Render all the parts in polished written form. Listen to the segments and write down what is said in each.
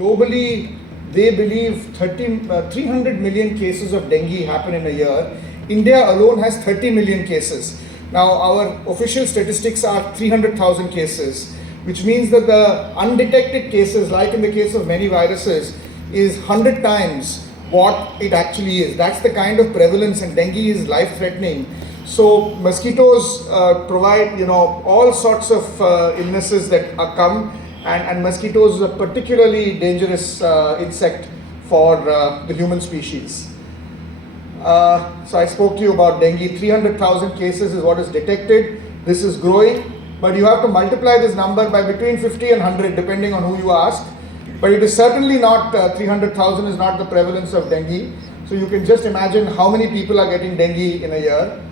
Globally, they believe 300 million cases of dengue happen in a year. India alone has 30 million cases. Now, our official statistics are 300,000 cases, which means that the undetected cases, like in the case of many viruses, is 100 times what it actually is. That's the kind of prevalence, and dengue is life-threatening. So mosquitoes provide, all sorts of illnesses that come, and mosquitoes is a particularly dangerous insect for the human species. So I spoke to you about dengue. 300,000 cases is what is detected. This is growing, but you have to multiply this number by between 50 and 100 depending on who you ask. But it is certainly not 300,000 is not the prevalence of dengue. So you can just imagine how many people are getting dengue in a year.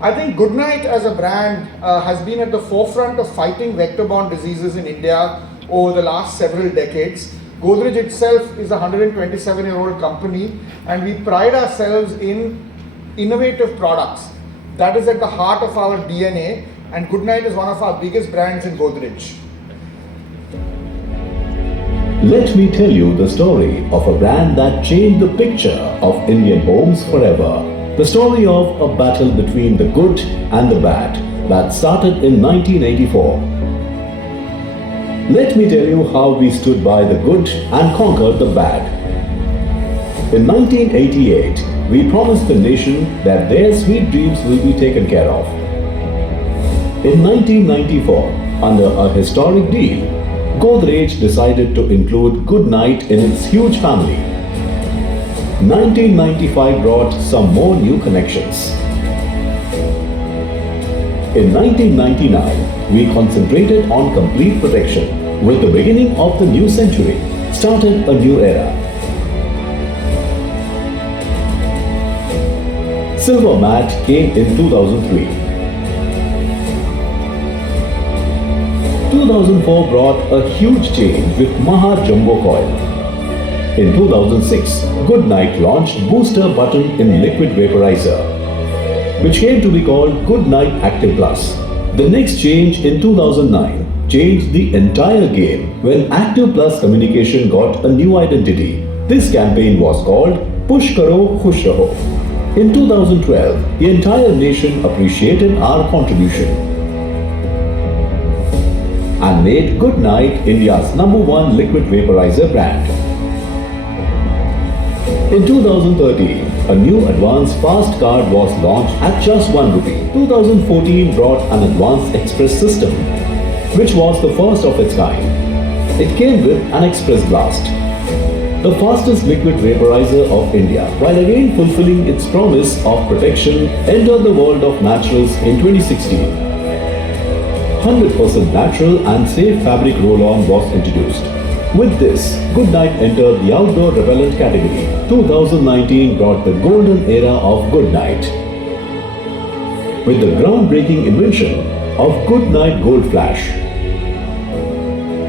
I think Goodknight as a brand has been at the forefront of fighting vector-borne diseases in India over the last several decades. Godrej itself is a 127-year-old company, and we pride ourselves in innovative products. That is at the heart of our DNA, and Goodknight is one of our biggest brands in Godrej. Let me tell you the story of a brand that changed the picture of Indian homes forever. The story of a battle between the good and the bad that started in 1984. Let me tell you how we stood by the good and conquered the bad. In 1988, we promised the nation that their sweet dreams will be taken care of. In 1994, under a historic deal, Godrej decided to include Goodknight in its huge family. 1995 brought some more new connections. In 1999, we concentrated on complete protection. With the beginning of the new century, started a new era. Silver Mat came in 2003. 2004 brought a huge change with Maha Jumbo Coil. In 2006, Goodknight launched Booster Button in Liquid Vaporizer, which came to be called Goodknight Active Plus. The next change in 2009 changed the entire game when Active Plus communication got a new identity. This campaign was called Push Karo Khush Raho. In 2012, the entire nation appreciated our contribution and made Goodknight India's #1 liquid vaporizer brand. In 2013, a new advanced fast card was launched at just 1 rupee. 2014 brought an advanced express system, which was the first of its kind. It came with an express blast, the fastest liquid vaporizer of India, while again fulfilling its promise of protection, entered the world of naturals in 2016. 100% natural and safe fabric roll-on was introduced. With this, Goodknight entered the outdoor repellent category. 2019 brought the golden era of Goodknight with the groundbreaking invention of Goodknight Gold Flash.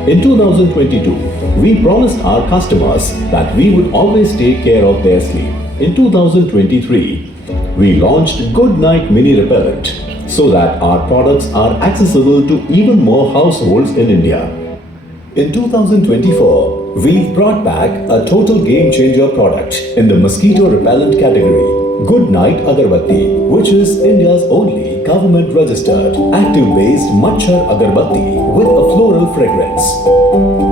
In 2022, we promised our customers that we would always take care of their sleep. In 2023, we launched Goodknight Mini Repellent so that our products are accessible to even more households in India. In 2024, we've brought back a total game-changer product in the mosquito repellent category, Goodknight Agarbatti, which is India's only government-registered, active-based Machhar Agarbatti with a floral fragrance.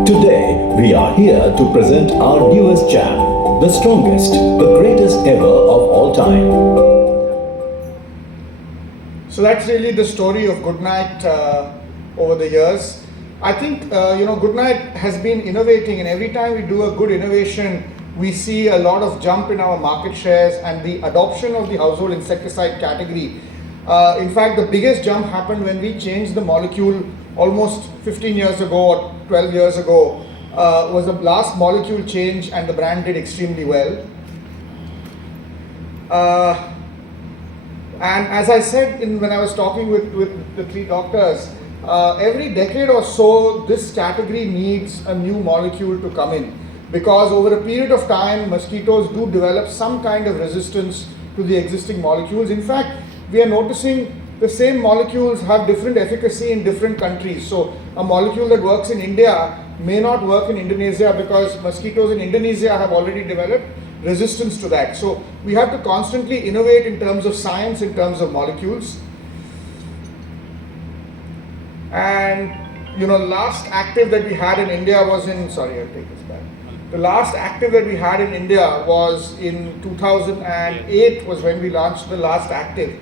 Today, we are here to present our newest jam, the strongest, the greatest ever of all time. So that's really the story of Goodknight over the years. I think, Goodknight has been innovating, and every time we do a good innovation, we see a lot of jump in our market shares and the adoption of the household insecticide category. In fact, the biggest jump happened when we changed the molecule almost 15 years ago or 12 years ago. Was the last molecule change, and the brand did extremely well. And as I said when I was talking with the three doctors, every decade or so, this category needs a new molecule to come in, because over a period of time, mosquitoes do develop some kind of resistance to the existing molecules. In fact, we are noticing the same molecules have different efficacy in different countries. So a molecule that works in India may not work in Indonesia because mosquitoes in Indonesia have already developed resistance to that. So we have to constantly innovate in terms of science, in terms of molecules. And last active that we had in India was in, sorry, I'll take this back. The last active that we had in India was in 2008 was when we launched the last active.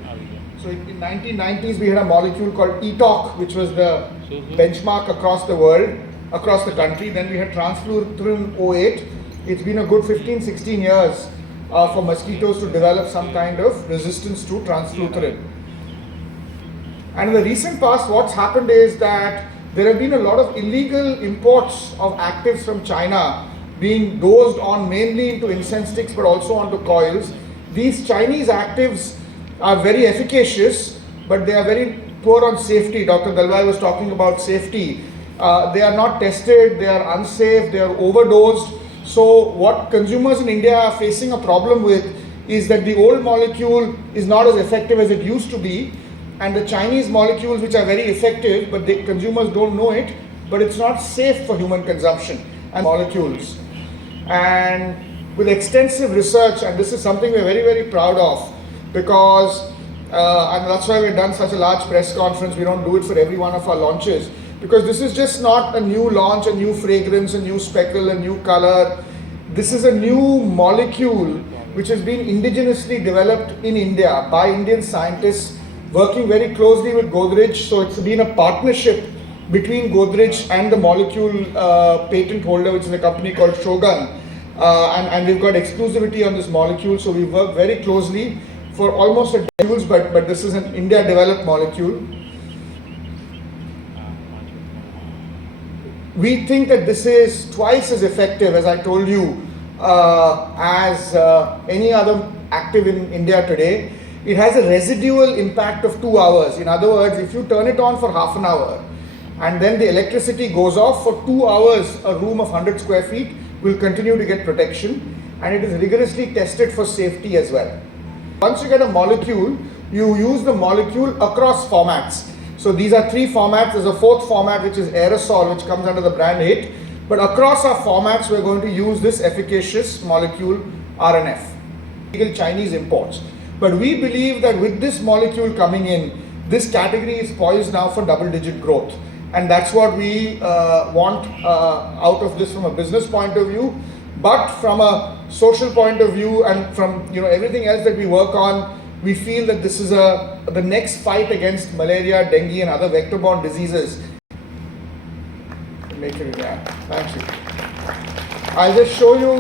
So in 1990s we had a molecule called ETOC, which was the benchmark across the world, across the country. Then we had transfluthrin 08. It's been a good 15-16 years for mosquitoes to develop some kind of resistance to transfluthrin. And in the recent past, what's happened is that there have been a lot of illegal imports of actives from China being dosed on mainly into incense sticks but also onto coils. These Chinese actives are very efficacious, but they are very poor on safety. Dr. Dalwai was talking about safety. They are not tested, they are unsafe, they are overdosed. So what consumers in India are facing a problem with is that the old molecule is not as effective as it used to be, and the Chinese molecules, which are very effective, but the consumers don't know it, but it's not safe for human consumption, and molecules. And with extensive research, and this is something we're very, very proud of, because and that's why we've done such a large press conference. We don't do it for every one of our launches, because this is just not a new launch, a new fragrance, a new speckle, a new color. This is a new molecule which has been indigenously developed in India by Indian scientists working very closely with Godrej. So it's been a partnership between Godrej and the molecule patent holder, which is a company called Shogun. And we've got exclusivity on this molecule. So we work very closely for almost a decade, but this is an India developed molecule. We think that this is twice as effective, as I told you, as any other active in India today. It has a residual impact of 2 hours. In other words, if you turn it on for half an hour and then the electricity goes off for 2 hours, a room of 100 square feet will continue to get protection, and it is rigorously tested for safety as well. Once you get a molecule, you use the molecule across formats. So these are 3 formats. There's a 4th format, which is aerosol, which comes under the brand 8. But across our formats, we're going to use this efficacious molecule RNF, illegal Chinese imports. But we believe that with this molecule coming in, this category is poised now for double-digit growth. And that's what we want out of this from a business point of view. But from a social point of view and from everything else that we work on, we feel that this is the next fight against malaria, dengue and other vector-borne diseases. Make it, yeah. Thank you. I'll just show you